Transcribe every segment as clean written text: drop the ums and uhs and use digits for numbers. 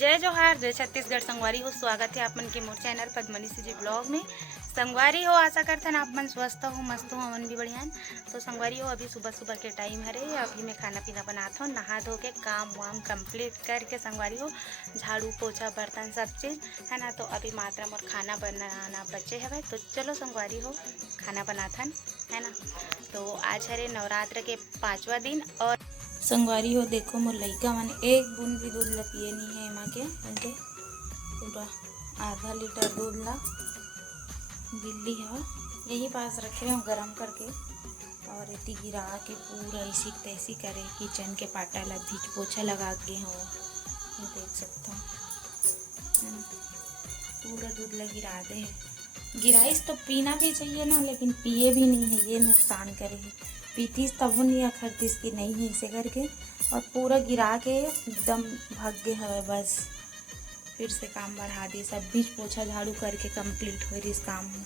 जय जोहार, जय छत्तीसगढ़। संगवारी हो, स्वागत है आप मन के मोर चैनल पद्मनीसी जी ब्लॉग में। संगवारी हो, आशा करते हैं आप मन स्वस्थ हो, मस्त हो, मन भी बढ़िया। तो संगवारी हो, अभी सुबह सुबह के टाइम है रे। अभी मैं खाना पीना बनाता हूँ, नहा धो के काम वाम कंप्लीट करके संगवारी हो, झाड़ू पोछा बर्तन सब चीज़ है ना। तो अभी मात्रा मोर खाना बनाना बचे है। तो चलो संगवारी हो, खाना बनाथन है ना। तो आज है रे नवरात्र के 5वां दिन। और संगवारी हो देखो, मोर लइका मन एक बूंद भी दूध ला पिए नहीं है। एमा के ऐसे पूरा आधा लीटर दूध ला गिल्ली है यही पास रखे रहे हूँ गरम करके, और इतनी गिरा के पूरा ऐसी तैसी करे। किचन के पाटा ला भीच पोछा लगा के हो, देख सकता हूँ पूरा दूध ला गिरा दे है। गिराइस तो पीना भी चाहिए ना, लेकिन पिए भी नहीं है, ये नुकसान करेगी। पीतीस तब नहीं अखरतीस की नहीं है इसे करके, और पूरा गिरा के एकदम भाग गए है। बस फिर से काम बढ़ा दी, सब बीच पोछा झाड़ू करके कंप्लीट हो रही इस काम में।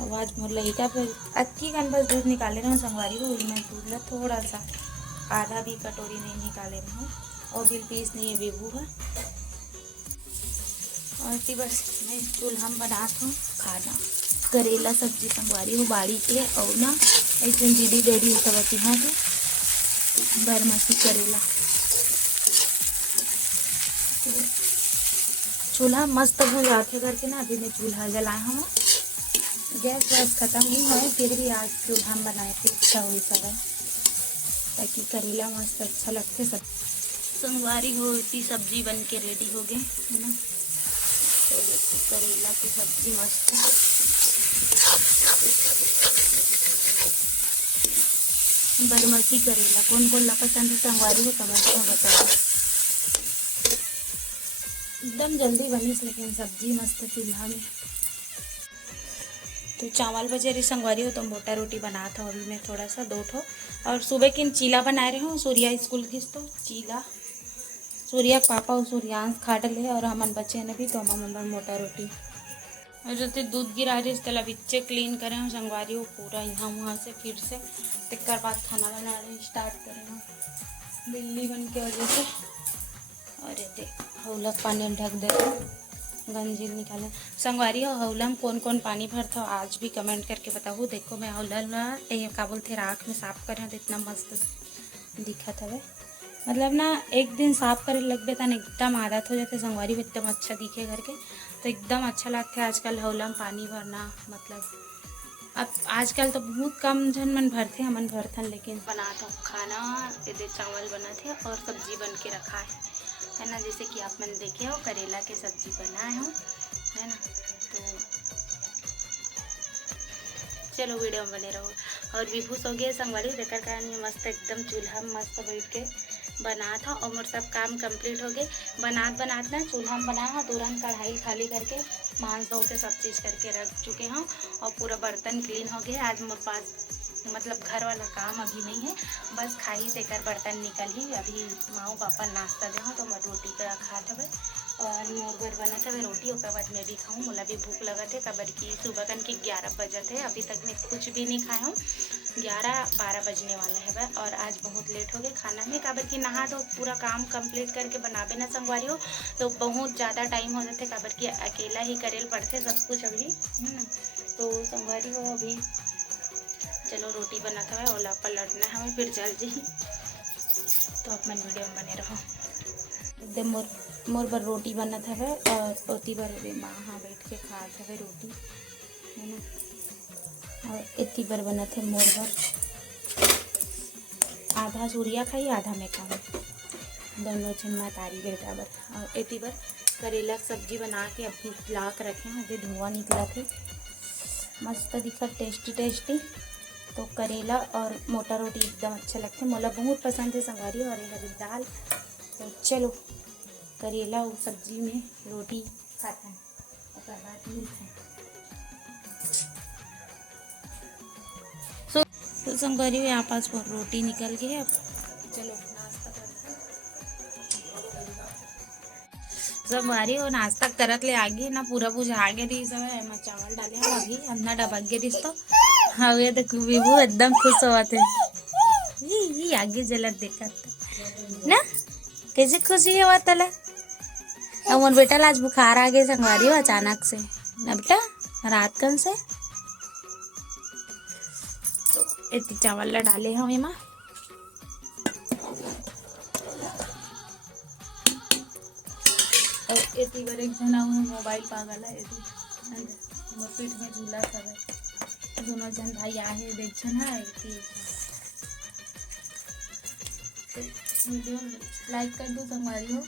आवाज मोर लइका फिर अक्की कन बस दूध निकाले रहा हूँ संगवारी को। मैं दूध ला थोड़ा सा आधा भी कटोरी नहीं निकाले रहा हूँ, और बिल पीस नहीं है बेबू है। और इतनी बस मैं चूल्हा में बनाता हूँ खाना। करेला सब्जी संगवारी हो बाड़ी के, और ना ऐसे दीदी डेडी उठवती हाँ के बरमसी करेला। चूल्हा मस्त हो जाते करके ना। अभी मैं चूल्हा जलाया हूँ, गैस वैस खत्म नहीं हुआ, फिर भी आज चूल्हा में बनाए थे, इच्छा हुई सब है, ताकि करेला मस्त अच्छा लगते सब। संगवारी हो इतनी सब्जी बन के रेडी हो गए है ना। तो देखो करेला की सब्जी मस्त है। बरमसी करेला कौन कौन ला पसंद है संगवारी हो, कमेंट में बताओ। एकदम जल्दी बनी, लेकिन सब्जी मस्त चूल्हा में। तो चावल बजे रही संगवारी हो, तो मोटा रोटी बना था अभी मैं थोड़ा सा 2 ठो। और सुबह किन चीला बना रहे हूँ सूर्या स्कूल की, तो चीला सूर्या पापा और सूर्यांश खा डले, और हमन बच्चे ने भी, तो हम मोटा रोटी। और जैसे दूध गिरा रही इस तला बिच्चे क्लीन करें हूँ संगवारी हो पूरा यहाँ वहाँ से, फिर से तिक्कर बाद खाना बनाने स्टार्ट करें हूँ बिल्ली बन के वजह से। और ये हौला पानी ढक दे, गंजील निकाले संगवारी हो। हौला में कौन कौन पानी भरता हो आज भी कमेंट करके बताओ। देखो मैं हौला का बोलते राख में साफ करें तो इतना मस्त दिखा था। मतलब ना एक दिन साफ करे लगबे तो एकदम आदत हो जाते संगवारी, एकदम अच्छा दिखे करके, तो एकदम अच्छा लगता है। आजकल हौला में पानी भरना, मतलब अब आजकल तो बहुत कम जन मन भरते, हमन भरथन। लेकिन बनाता हूँ खाना, इधर चावल बना थे और सब्जी बन के रखा है ना। जैसे कि आप मन देखे हो करेला के सब्जी बनाए हो है ना। तो चलो वीडियो में बने रहो। और विभू सो गए संगवारी, देकर कारण मस्त एकदम चूल्हा में मस्त बैठ के बना था, और मोर सब काम कंप्लीट हो गए। बनात ना चूल्हा में बनाया, तुरंत कढ़ाई खाली करके मांस धो के सब चीज़ करके रख चुके हैं, और पूरा बर्तन क्लीन हो गया। आज मोर पास मतलब घर वाला काम अभी नहीं है, बस खाई तेकर बर्तन निकल ही। अभी माँ पापा नाश्ता दे तो मैं रोटी का खात हवे, और मोर बर बना था रोटी, और बाद मैं भी खाऊँ। मोला भी भूख लगा थे, कबर की सुबह कन की 11 बजे थे, अभी तक मैं कुछ भी नहीं खाया हूँ। 11-12 बजने वाला है वह, और आज बहुत लेट हो गए खाना में, काबर की नहा दो पूरा काम कंप्लीट करके बनाबे ना संगवारी हो, तो बहुत ज़्यादा टाइम हो जाते, काबर की अकेला ही करेल पड़ते सब कुछ अभी है ना। तो संगवारी हो अभी चलो रोटी बना था ओला पलटना हमें, फिर जल्दी ही। तो आप मन वीडियो में बने रहो। एकदम मोर बर रोटी बना था वह, और ओती बार माँ हाँ बैठ के खा था रोटी है ना। और इतनी बार बना थे मोर बर, आधा सूर्या खाई आधा मैं खाऊँ, दोनों जन माँ तारी बेटा बर। और इतनी बार करेला सब्जी बना के अभी ला कर रखे हैं, अभी धुआं निकला थे, मस्त दिखा टेस्टी। तो करेला और मोटा रोटी एकदम अच्छा लगता है, मोला बहुत पसंद है संगवारी। और हरी दाल। तो चलो करेला और सब्जी में रोटी खाते हैं, और बाद मिलते हैं। तो संगवारी यहाँ पास रोटी निकल गई है, अब चलो नाश्ता करते हैं। संगवारी और नाश्ता करत ले आगे ना पूरा बुझा गे रही सब है, चावल डाले अभी अन्ना डबक गे रही। तो हाँ ये देख विभू एकदम खुश हुआ थे, ये आगे जलत देखत ना। कैसे खुशी हुआ तला? और मोर बेटा ला आज बुखार आ गए संगवारी हो अचानक से ना बेटा, रात कन से। तो इतनी चावल ला डाले हम एमा। और इतनी बार एक जना मोबाइल पागल है, पीठ में झूला सब है। दोनों जन भाई आहे देख जन है। वीडियो लाइक कर दो संगवारी हो।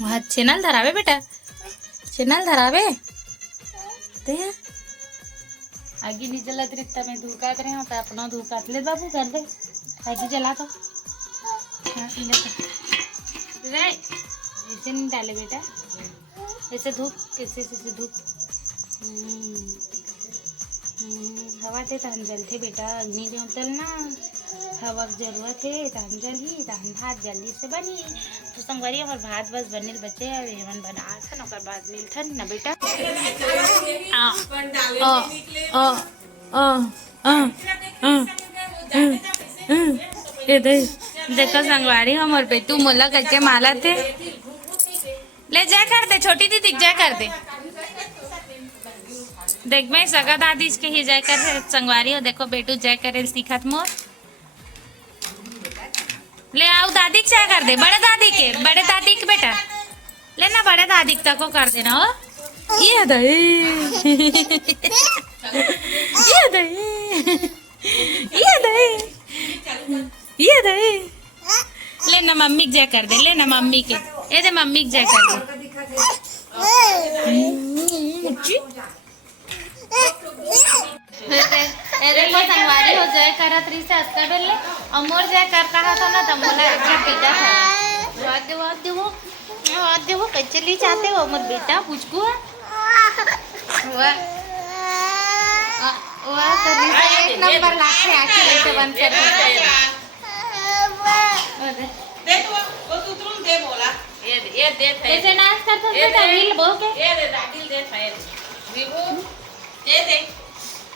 वहाँ चैनल धरावे बेटा, चैनल धरावे ते आगे नहीं जलत रिश्ता में धूकात रहे हो तो अपना धूकात ले बाबू कर दे आगे जला तो। हाँ ऐसे नहीं डाले बेटा, ऐसे धूप कैसे ऐसे धूप। हवा थे तहन जलते बेटा, अग्नि देवतल ना हवा की जरूरत है तहन जली, तहन भात जल्दी से बनी। तो संगवारी हमार भात बस बनिल बचे एमन बना थन ओकर बाद मिलथन ना बेटा। ये देखो संगवारी हमर बेटू मोला कच्चे माला थे ले जय कर दे, छोटी दीदी जय कर दे। देख मैं सगा दादी के ही जय कर संगवारी हो। देखो बेटू जय करे सीखत मोर। ले आओ दादी जय कर दे, बड़े दादी के बेटा ले ना, बड़े दादी तक को कर देना हो। ये दे ये दे ये दे ये दे ले ना, मम्मी जय कर दे, ले ना मम्मी के, ये दे मम्मी जय कर दे। देखो संगवारी हो जय करत रही से अस्तर बेले और मोर जय कर कहा था ना, तो मोला अच्छा पीटा था। वाद देवो कच्चे ली चाहते हो मोर बेटा पूछको वाह तो एक नंबर लाखे आके ऐसे बंद कर दे वो तू तुम दे बोला ये दे थे ऐसे नाच कर तो दादिल बो के ये दे दादिल दे थे विभू दे दे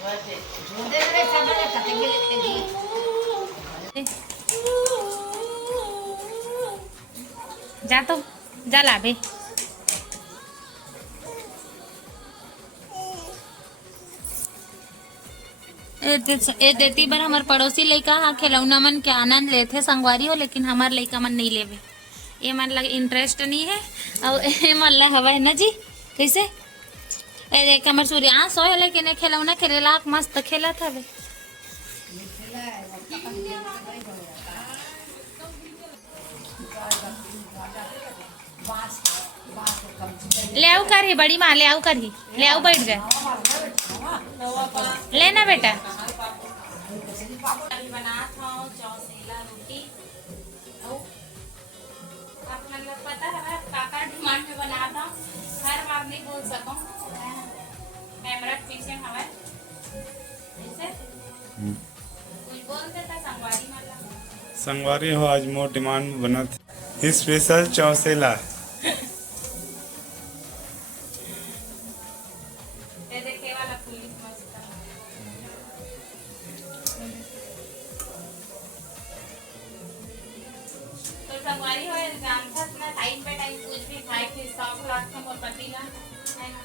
दे रे सब ले कटेंगे जा तो जा लाबे। ए देती बार हमार पड़ोसी लड़का हाँ खिलौना मन के आनंद लेते संगवारी हो, लेकिन हमार लड़का मन नहीं लेवे। ये मन लग इंटरेस्ट नहीं है और ये मन ला हवा है ना जी कैसे। ए देख हमार सूर्या सो है लेकिन खिलौना खेलेला मस्त खेला था वे। ले आओ कर ही बड़ी माँ, ले आओ कर ही, ले आओ बैठ जाए लेना बेटा। बना था चौसेला रोटी मतलब पता है काका डिमांड में बना था, हर बार नहीं बोल सकूं कैमरा पीछे हमारे ऐसे कुछ बोल देता संगवारी मतलब संगवारी हो आज मोर डिमांड में बना था स्पेशल चौसेला। संगवारी हो जानता ना टाइम पे टाइम कुछ भी खाए के शौक लगता मोर पति ना है ना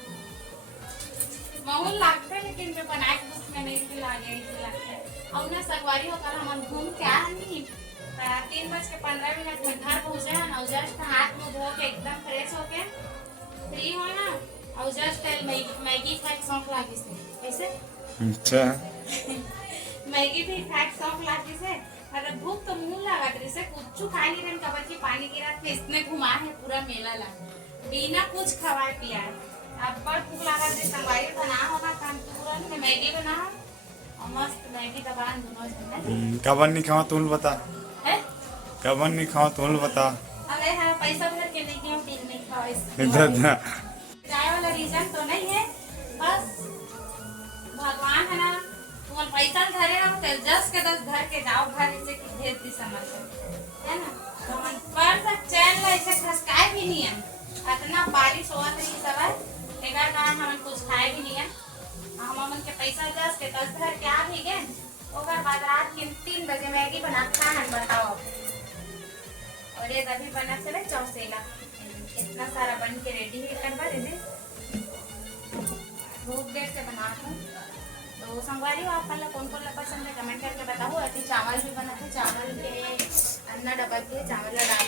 माहौल लगता है, लेकिन मैं बनाए कुछ में नहीं लागे लगता है। और ना संगवारी हो कल हम घूम के आ नहीं 3:15 में घर पहुंचे हैं और जस्ट हाथ मुंह धो के एकदम फ्रेश होके फ्री हो ना और जस्ट मैगी खाए शौक लागे से कैसे। अच्छा मैगी भी खाए शौक लागे से मतलब भूख तो मुंह लगा जैसे कुछ खा नहीं रहे कबर की पानी की रात में इसने घुमा है पूरा मेला ला बिना कुछ खवाए पिया। अब बड़ भूख लगा दे संगवारी बना होगा काम तुरंत में मैगी बना और मस्त मैगी दबान दोनों जन कबर नहीं खाओ तुम बता है, कबर नहीं खाओ तुम बता। अरे हाँ पैसा भर के नहीं क्यों पीन नहीं खाओ इधर जाए वाला रीजन तो नहीं है, बस भगवान है ना तुम पैसा धरे रहो तो 10 के 10 घर के जाओ घर से भेज दी समझ है ना। तो मन पर तक चैन ला ऐसे खसकाए भी नहीं है, इतना बारिश हुआ था ये सब एगर ना हम कुछ खाए भी नहीं है। हम मन के पैसा 10 के 10 घर के आ भी गए ओकर बाद रात के 3 बजे मैगी बना खा हम बताओ ये अभी बना चले चौसेला इतना सारा बन के रेडी है करवा दे बहुत देर से बना हूँ। तो संगवारी हो आप कौन पसंद है कमेंट करके बताओ। ऐसे चावल भी बनाते चावल के अन्ना डबल के चावल डाल